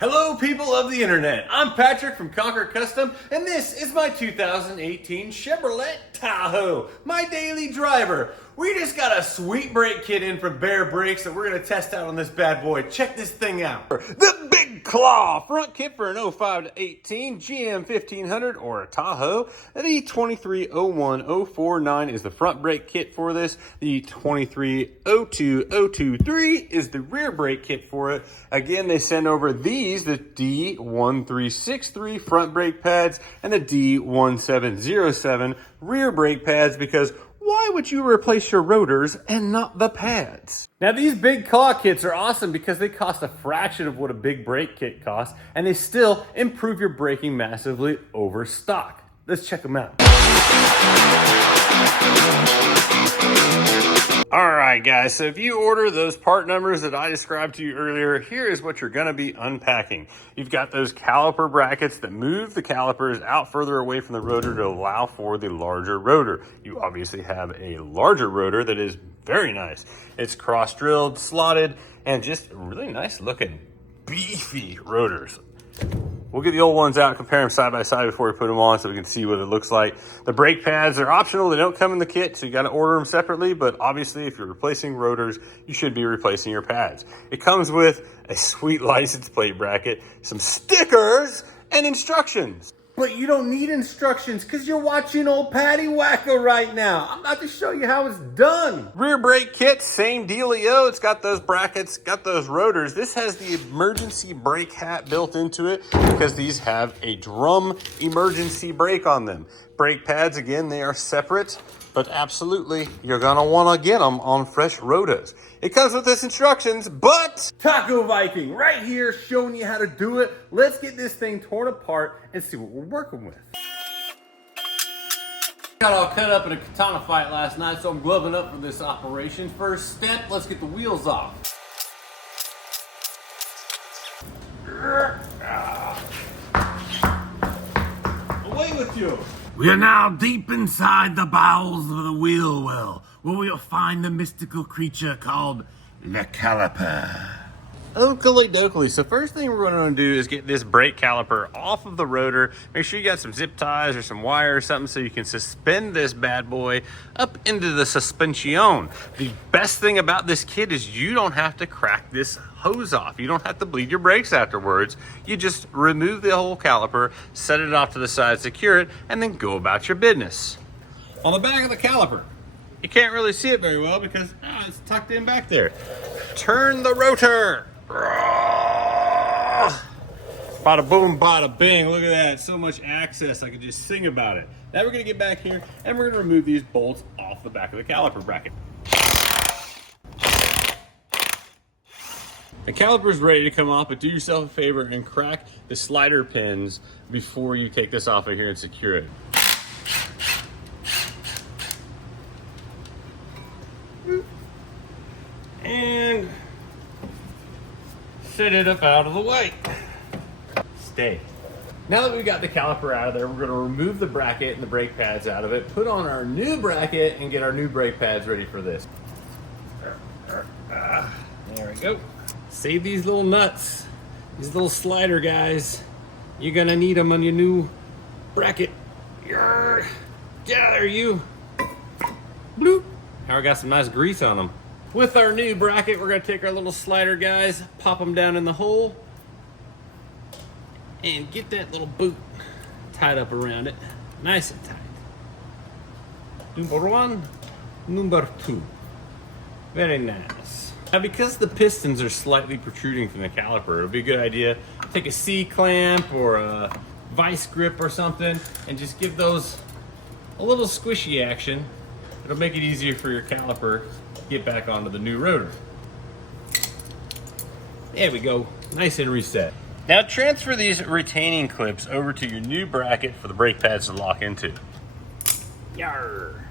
Hello people of the internet, I'm Patrick from Conquer Custom and this is my 2018 Chevrolet Tahoe, my daily driver. We just got a sweet brake kit in from Baer Brakes that we're going to test out on this bad boy. Check this thing out. The Big Claw front kit for an 05 to 18 GM 1500 or a Tahoe. The 2301049 is the front brake kit for this. The 2302023 is the rear brake kit for it. Again, they send over these, the D1363 front brake pads and the D1707 rear brake pads, because why would you replace your rotors and not the pads? Now these Big Claw kits are awesome because they cost a fraction of what a big brake kit costs, and they still improve your braking massively over stock. Let's check them out. Alright guys, so if you order those part numbers that I described to you earlier, here is what you're going to be unpacking. You've got those caliper brackets that move the calipers out further away from the rotor to allow for the larger rotor. You obviously have a larger rotor that is very nice. It's cross-drilled, slotted, and just really nice looking, beefy rotors. We'll get the old ones out, compare them side by side before we put them on so we can see what it looks like. The brake pads are optional. They don't come in the kit, so you got to order them separately. But obviously, if you're replacing rotors, you should be replacing your pads. It comes with a sweet license plate bracket, some stickers, and instructions. But you don't need instructions because you're watching old Patty Wacko right now. I'm about to show you how it's done. Rear brake kit, same dealio. It's got those brackets, got those rotors. This has the emergency brake hat built into it because these have a drum emergency brake on them. Brake pads, again, they are separate, but absolutely, you're gonna wanna get them on fresh rotos. It comes with this instructions, but Taco Viking right here showing you how to do it. Let's get this thing torn apart and see what we're working with. Got all cut up in a katana fight last night, so I'm gloving up for this operation. First step, let's get the wheels off. Away with you. We are now deep inside the bowels of the wheel well, where we'll find the mystical creature called the caliper. Oakley dokley. So first thing we're going to do is get this brake caliper off of the rotor. Make sure you got some zip ties or some wire or something so you can suspend this bad boy up into the suspension. The best thing about this kit is you don't have to crack this hose off. You don't have to bleed your brakes afterwards. You just remove the whole caliper, set it off to the side, secure it, and then go about your business. On the back of the caliper, you can't really see it very well because it's tucked in back there. Turn the rotor. Bada boom, bada bing. Look at that. So much access. I could just sing about it. Now we're going to get back here and we're going to remove these bolts off the back of the caliper bracket. The caliper is ready to come off, but do yourself a favor and crack the slider pins before you take this off of here and secure it. And set it up out of the way. Stay. Now that we've got the caliper out of there, we're going to remove the bracket and the brake pads out of it, put on our new bracket, and get our new brake pads ready for this. There we go. Save these little nuts, these little slider guys. You're going to need them on your new bracket. Get out of there, you. Bloop. Now we got some nice grease on them. With our new bracket, we're going to take our little slider guys, pop them down in the hole, and get that little boot tied up around it, nice and tight. Number one, number two. Very nice. Now because the pistons are slightly protruding from the caliper, it'll be a good idea to take a C-clamp or a vice grip or something and just give those a little squishy action. It'll make it easier for your caliper to get back onto the new rotor. There we go, nice and reset. Now transfer these retaining clips over to your new bracket for the brake pads to lock into. Yarr.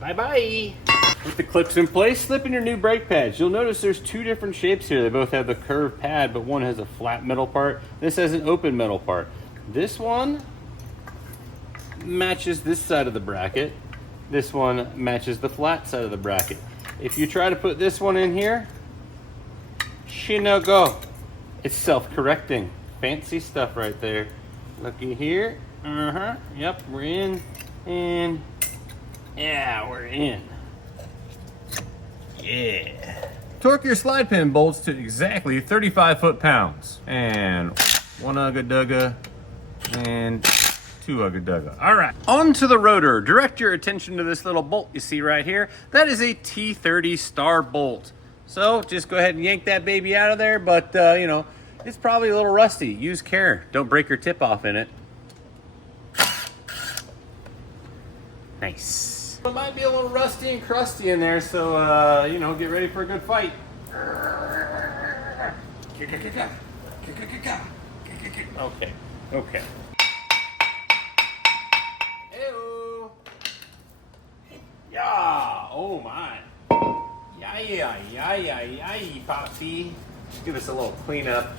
Bye-bye. With the clips in place, slip in your new brake pads. You'll notice there's two different shapes here. They both have the curved pad, but one has a flat metal part. This has an open metal part. This one matches this side of the bracket. This one matches the flat side of the bracket. If you try to put this one in here, she no go. It's self-correcting. Fancy stuff right there. Looky here. Yep, we're in. And yeah, we're in. Yeah. Torque your slide pin bolts to exactly 35 foot-pounds. And 1 ugga-dugga and 2 ugga-dugga. All right, on to the rotor. Direct your attention to this little bolt you see right here. That is a T30 star bolt. So just go ahead and yank that baby out of there, but you know, it's probably a little rusty. Use care. Don't break your tip off in it. Nice. It might be a little rusty and crusty in there, so you know, get ready for a good fight. Okay, okay. Ew. Yeah, oh my. Yay, Popsy. Give us a little cleanup.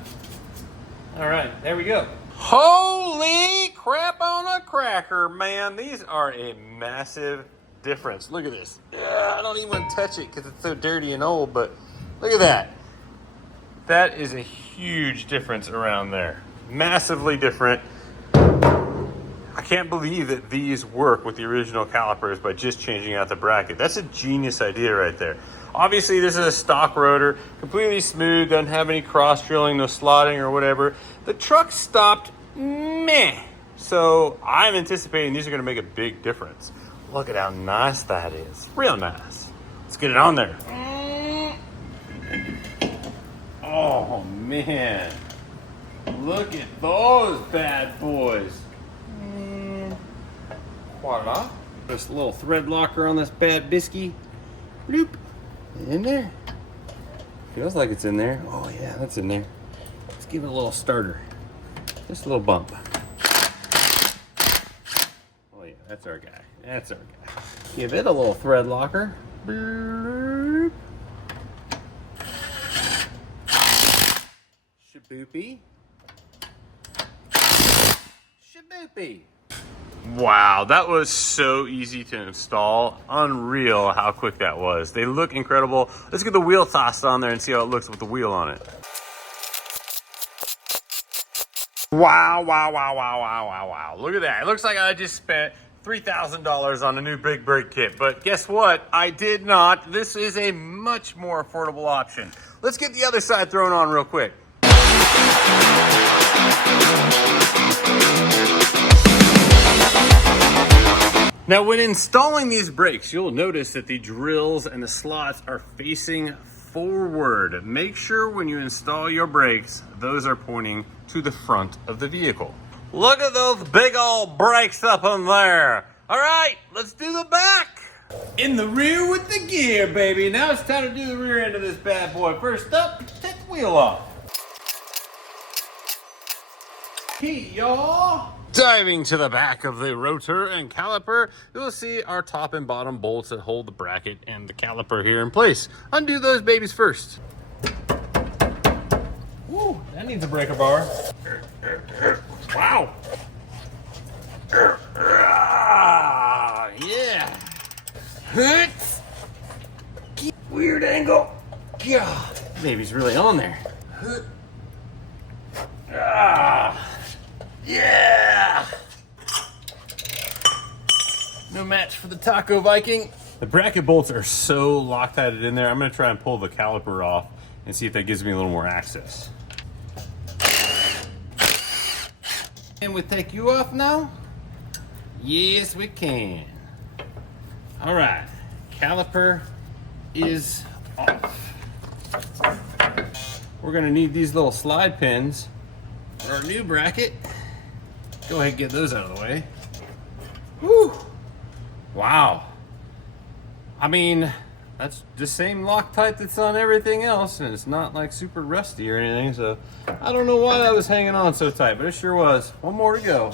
All right, there we go. Holy crap on a cracker, man. These are a massive difference. Look at this. I don't even want to touch it because it's so dirty and old, but look at that. That is a huge difference around there. Massively different. I can't believe that these work with the original calipers by just changing out the bracket. That's a genius idea right there. Obviously, this is a stock rotor, completely smooth, doesn't have any cross drilling, no slotting or whatever. The truck stopped meh. So I'm anticipating these are gonna make a big difference. Look at how nice that is. Real nice. Let's get it on there. Oh man. Look at those bad boys. Voila. Just a little thread locker on this bad biscuit. Bloop. In there. Feels like it's in there. Oh yeah, that's in there. Let's give it a little starter. Just a little bump. Oh yeah, that's our guy. That's our guy. Give it a little thread locker. Bloop. Shaboopy. Shaboopy. Wow, that was so easy to install. Unreal how quick that was. They look incredible. Let's get the wheel tossed on there and see how it looks with the wheel on it. Wow. Look at that. It looks like I just spent $3,000 on a new big brake kit, but guess what? I did not. This is a much more affordable option. Let's get the other side thrown on real quick. Now, when installing these brakes, you'll notice that the drills and the slots are facing forward. Make sure when you install your brakes, those are pointing to the front of the vehicle. Look at those big old brakes up in there. All right, let's do the back. In the rear with the gear, baby. Now it's time to do the rear end of this bad boy. First up, take the wheel off. Heat, y'all. Diving to the back of the rotor and caliper, you'll see our top and bottom bolts that hold the bracket and the caliper here in place. Undo those babies first. Woo, that needs a breaker bar. Wow. Yeah. Weird angle. Yeah. Baby's really on there. Yeah! No match for the Taco Viking. The bracket bolts are so Loctited in there. I'm gonna try and pull the caliper off and see if that gives me a little more access. Can we take you off now? Yes, we can. All right, caliper is off. We're gonna need these little slide pins for our new bracket. Go ahead and get those out of the way. Woo! Wow. I mean, that's the same Loctite that's on everything else, and it's not like super rusty or anything, so I don't know why that was hanging on so tight, but it sure was. One more to go.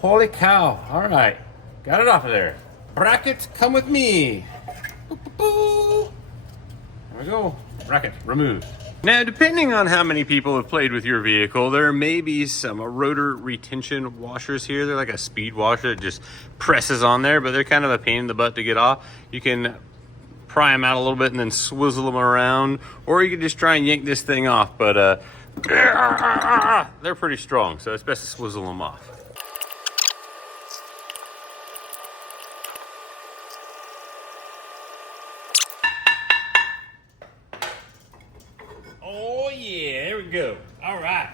Holy cow. All right. Got it off of there. Bracket, come with me. There we go. Bracket removed. Now, depending on how many people have played with your vehicle, there may be some rotor retention washers here. They're like a speed washer that just presses on there, but they're kind of a pain in the butt to get off. You can pry them out a little bit and then swizzle them around, or you can just try and yank this thing off, but they're pretty strong, so it's best to swizzle them off. Oh yeah, there we go. All right.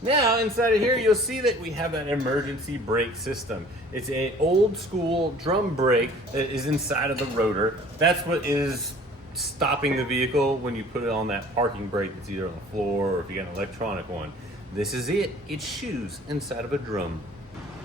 Now inside of here, you'll see that we have an emergency brake system. It's an old school drum brake that is inside of the rotor. That's what is stopping the vehicle when you put it on that parking brake that's either on the floor or if you got an electronic one. This is it. It's shoes inside of a drum.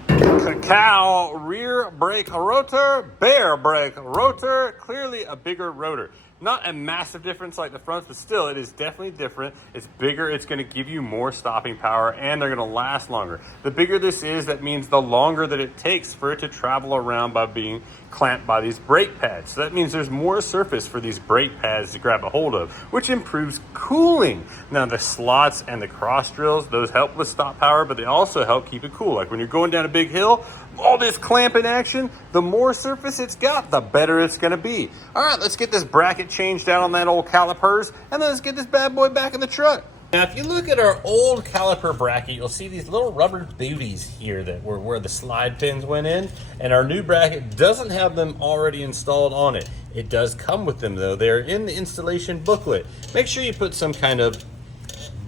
Cacao rear brake rotor, Baer brake rotor, clearly a bigger rotor. Not a massive difference like the fronts, but still it is definitely different. It's bigger, it's gonna give you more stopping power, and they're gonna last longer. The bigger this is, that means the longer that it takes for it to travel around by being clamped by these brake pads. So that means there's more surface for these brake pads to grab a hold of, which improves cooling. Now the slots and the cross drills, those help with stop power, but they also help keep it cool. Like when you're going down a big hill, all this clamping action, the more surface it's got, the better it's gonna be. All right, let's get this bracket changed out on that old calipers, and then let's get this bad boy back in the truck. Now, if you look at our old caliper bracket, you'll see these little rubber booties here that were where the slide pins went in, and our new bracket doesn't have them already installed on it. It does come with them though. They're in the installation booklet. Make sure you put some kind of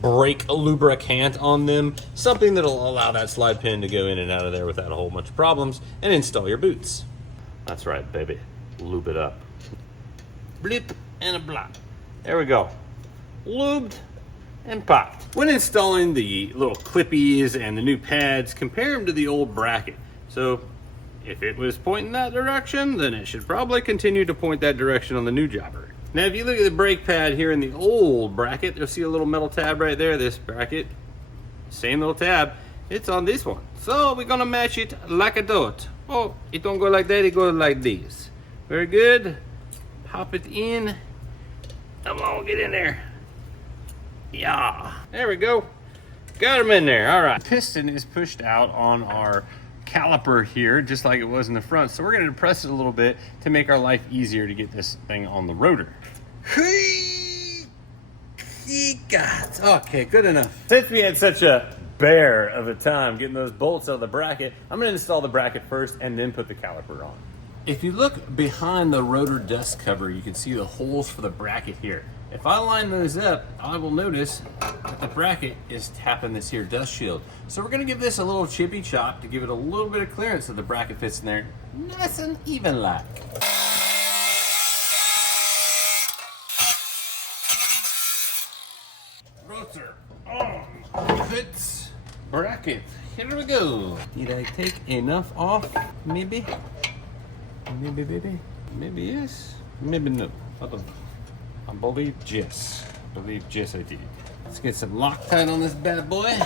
brake lubricant on them, something that'll allow that slide pin to go in and out of there without a whole bunch of problems, and install your boots. That's right, baby. Lube it up. Blip and a blop. There we go. Lubed and popped. When installing the little clippies and the new pads, compare them to the old bracket. So if it was pointing that direction, then it should probably continue to point that direction on the new jobber. Now, if you look at the brake pad here in the old bracket, you'll see a little metal tab right there. This bracket, same little tab, it's on this one. So we're gonna match it like a dot. Oh, it don't go like that, it goes like this. Very good. Pop it in. Come on, get in there. Yeah, there we go. Got them in there, all right. Piston is pushed out on our caliper here, just like it was in the front. So we're gonna depress it a little bit to make our life easier to get this thing on the rotor. Okay, good enough. Since we had such a bear of a time getting those bolts out of the bracket, I'm gonna install the bracket first and then put the caliper on. If you look behind the rotor dust cover, you can see the holes for the bracket here. If I line those up, I will notice that the bracket is tapping this here dust shield. So we're gonna give this a little chippy chop to give it a little bit of clearance so the bracket fits in there nice and even like. Rotor on. Fits. Bracket. Here we go. Did I take enough off? Maybe? Maybe, baby. Maybe yes. Maybe no. I don't know. I believe yes. I believe yes I did. Let's get some Loctite on this bad boy.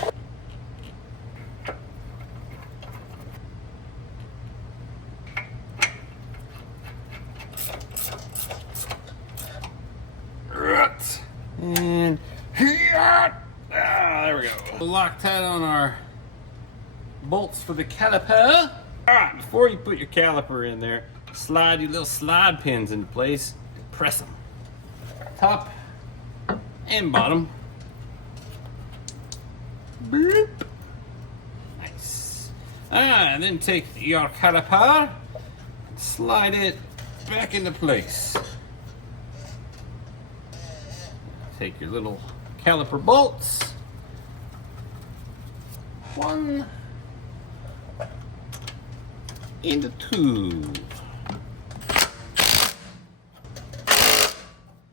And there we go. Loctite on our bolts for the caliper. All right, before you put your caliper in there, slide your little slide pins into place and press them. Top and bottom. Bloop. Nice. And then take your caliper and slide it back into place. Take your little caliper bolts. One into two.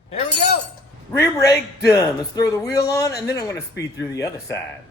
There we go. Rear brake done. Let's throw the wheel on, and then I'm going to speed through the other side.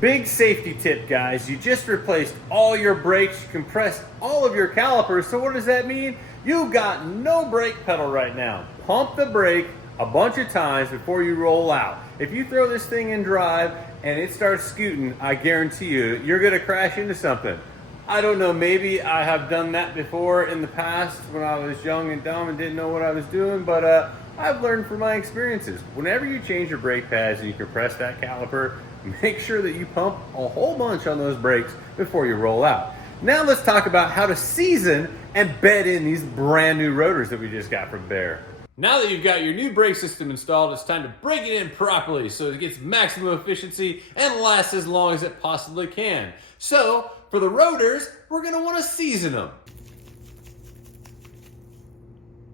Big safety tip, guys. You just replaced all your brakes, you compressed all of your calipers. So what does that mean? You got no brake pedal right now. Pump the brake a bunch of times before you roll out. If you throw this thing in drive and it starts scooting, I guarantee you, you're gonna crash into something. I don't know, maybe I have done that before in the past when I was young and dumb and didn't know what I was doing, but I've learned from my experiences. Whenever you change your brake pads and you compress that caliper, make sure that you pump a whole bunch on those brakes before you roll out. Now let's talk about how to season and bed in these brand new rotors that we just got from Baer. Now that you've got your new brake system installed, it's time to break it in properly so it gets maximum efficiency and lasts as long as it possibly can. So, for the rotors, we're gonna wanna season them.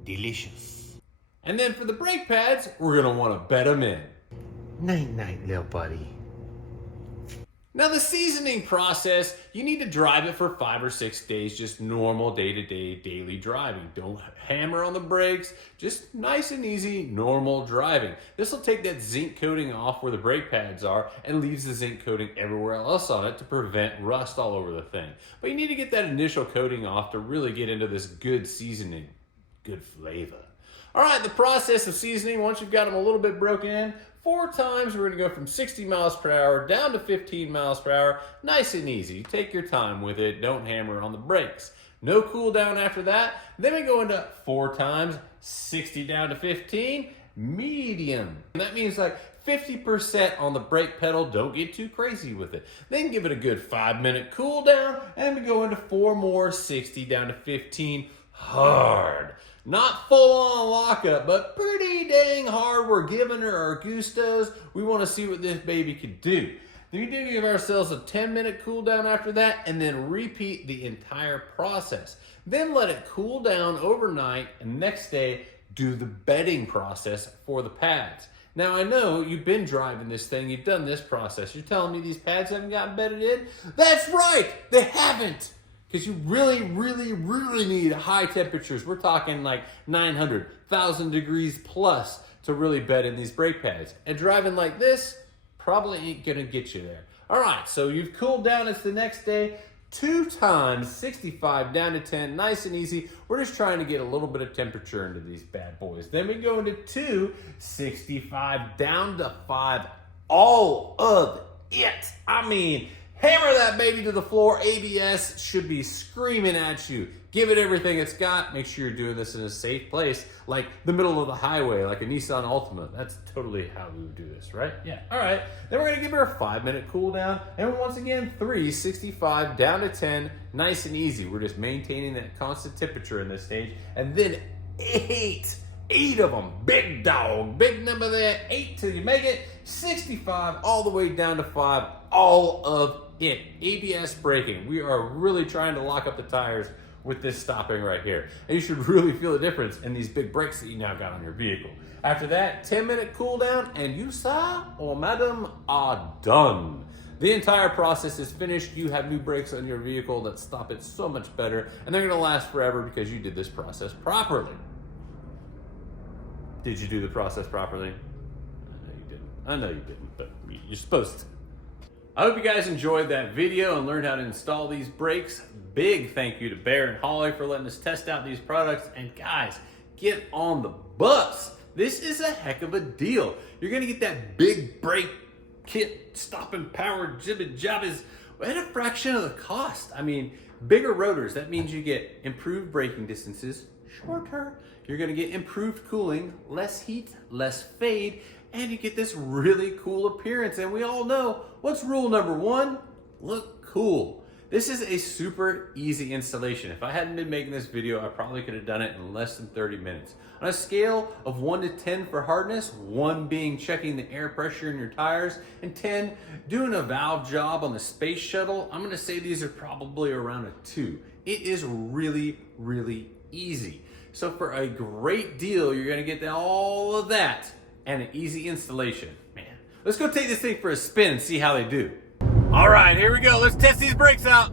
Delicious. And then for the brake pads, we're gonna wanna bed them in. Night night, little buddy. Now the seasoning process, you need to drive it for 5 or 6 days, just normal day-to-day daily driving. Don't hammer on the brakes, just nice and easy, normal driving. This will take that zinc coating off where the brake pads are and leaves the zinc coating everywhere else on it to prevent rust all over the thing. But you need to get that initial coating off to really get into this good seasoning, good flavor. All right, the process of seasoning, once you've got them a little bit broken in, 4 times, we're gonna go from 60 miles per hour down to 15 miles per hour. Nice and easy. Take your time with it. Don't hammer on the brakes. No cool down after that. Then we go into 4 times, 60 down to 15, medium. And that means like 50% on the brake pedal. Don't get too crazy with it. Then give it a good 5-minute cool down, and we go into 4 more, 60 down to 15, hard. Not full on lockup, but pretty dang hard. We're giving her our gustos. We want to see what this baby can do. Then we do give ourselves a 10-minute cool down after that, and then repeat the entire process. Then let it cool down overnight, and next day do the bedding process for the pads. Now I know you've been driving this thing, you've done this process. You're telling me these pads haven't gotten bedded in? That's right, they haven't. Because you really, really, really need high temperatures. We're talking like 900, 1,000 degrees plus to really bed in these brake pads. And driving like this probably ain't gonna get you there. All right, so you've cooled down. It's the next day. 2 times, 65 down to 10, nice and easy. We're just trying to get a little bit of temperature into these bad boys. Then we go into 2, 65 down to 5, all of it. I mean, hammer that baby to the floor. ABS should be screaming at you. Give it everything it's got. Make sure you're doing this in a safe place, like the middle of the highway, like a Nissan Altima. That's totally how we would do this, right? Yeah, all right. Then we're gonna give her a 5-minute cool down. And once again, 3, 65 down to 10, nice and easy. We're just maintaining that constant temperature in this stage. And then 8 of them, big dog, big number there, 8 till you make it, 65 all the way down to 5, all of it. ABS braking. We are really trying to lock up the tires with this stopping right here. And you should really feel the difference in these big brakes that you now got on your vehicle. After that, 10-minute cool down, and you, sir or madam, are done. The entire process is finished. You have new brakes on your vehicle that stop it so much better, and they're gonna last forever because you did this process properly. Did you do the process properly? I know you didn't, but you're supposed to. I hope you guys enjoyed that video and learned how to install these brakes. Big thank you to Baer and Holly for letting us test out these products. And guys, get on the bus. This is a heck of a deal. You're gonna get that big brake kit, stopping power, jibbit jabbas at a fraction of the cost. I mean, bigger rotors, that means you get improved braking distances, shorter. You're gonna get improved cooling, less heat, less fade, and you get this really cool appearance. And we all know, what's rule number 1? Look cool. This is a super easy installation. If I hadn't been making this video, I probably could have done it in less than 30 minutes. On a scale of 1 to 10 for hardness, 1 being checking the air pressure in your tires, and 10 doing a valve job on the space shuttle, I'm gonna say these are probably around a 2. It is really, really easy. So for a great deal, you're gonna get all of that and an easy installation. Man, let's go take this thing for a spin and see how they do. All right, here we go. Let's test these brakes out.